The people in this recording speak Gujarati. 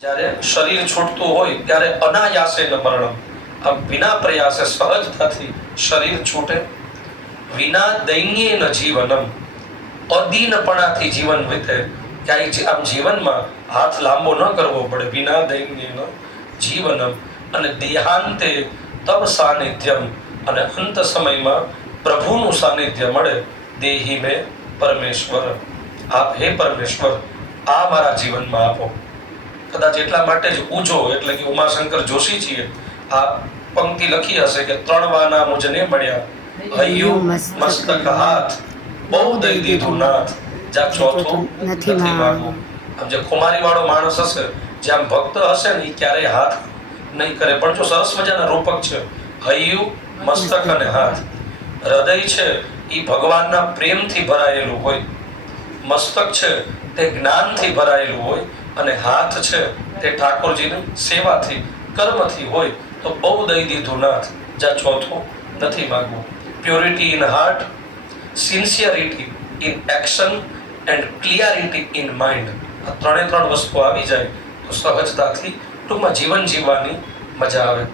જ્યારે શરીર છૂટતું હોય ત્યારે અનાયાસે ન મરણમ. આમ વિના પ્રયાસે સહજતાથી શરીર છૂટે. વિના દૈન્યે ન જીવનમ. અદીનપણાથી જીવન વીતે. ક્યાંય આમ જીવનમાં હાથ લાંબો ન કરવો પડે, વિના દૈન્યે ન જીવનમ. અને દેહાંતે તબ સાનિધ્યમ. અને અંત સમયમાં પ્રભુનું સાનિધ્ય મળે, દેહી મેં પરમેશ્વર. આપ હે પરમેશ્વર, આ મારા જીવનમાં આપો. કદાચ એટલા માટે જ ઉજો એટલે કે ઉમાશંકર જોશી છીએ આ પંક્તિ લખી હશે કે ત્રણ વાના મુજને મળ્યા. હૈયું મસ્તક. હાથ. બહુ દઈ દીધું નાથ. જા ચોથું નથી. માંગવું આમ જે ખુમારી વાળો માણસ હશે જે આમ ભક્ત હશે ને એ ક્યારેય હાથ નહીં કરે. પણ જો સરસ મજાના રૂપક છે. હૈયું મસ્તક અને હાથ. હૃદય છે એ ભગવાનના પ્રેમથી ભરાયેલું હોય. મસ્તક છે તે જ્ઞાનથી ભરાયેલું હોય. અને હાથ છે તે ઠાકોરજીની સેવાથી, કર્મથી હોય તો બહુ દઈ દીધું નાથ. જા ચોથું નથી માગવું. Purity in heart sincerity in action and clarity in mind આ ત્રણે ત્રણ વસ્તુ આવી જાય તો સહજતાથી ટૂંકમાં જીવન જીવવાની મજા આવે.